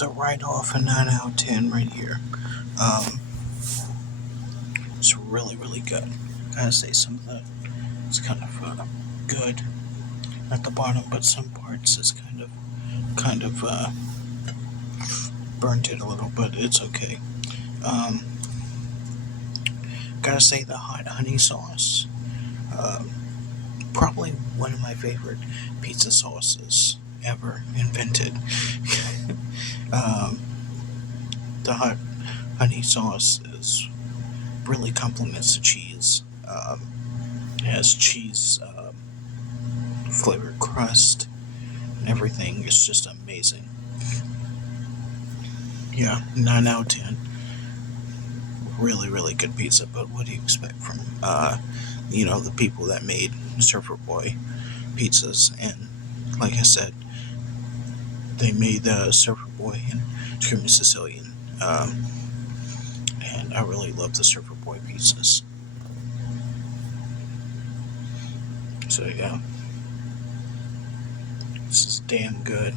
So right off a 9 out of 10 right here. Um, it's really, really good. Gotta say some of the it's kind of good at the bottom, but some parts is kind of burnt it a little, but it's okay. Um, gotta say the hot honey sauce, um, probably one of my favorite pizza sauces ever invented. um, the hot honey sauce is really complements the cheese. It has cheese flavored crust and everything. It's just amazing. Yeah, 9 out of 10. Really, really good pizza. But what do you expect from, the people that made Surfer Boy pizzas? And like I said, they made the Surfer Boy and Screaming Sicilian. And I really love the Surfer Boy pizzas. So yeah, this is damn good.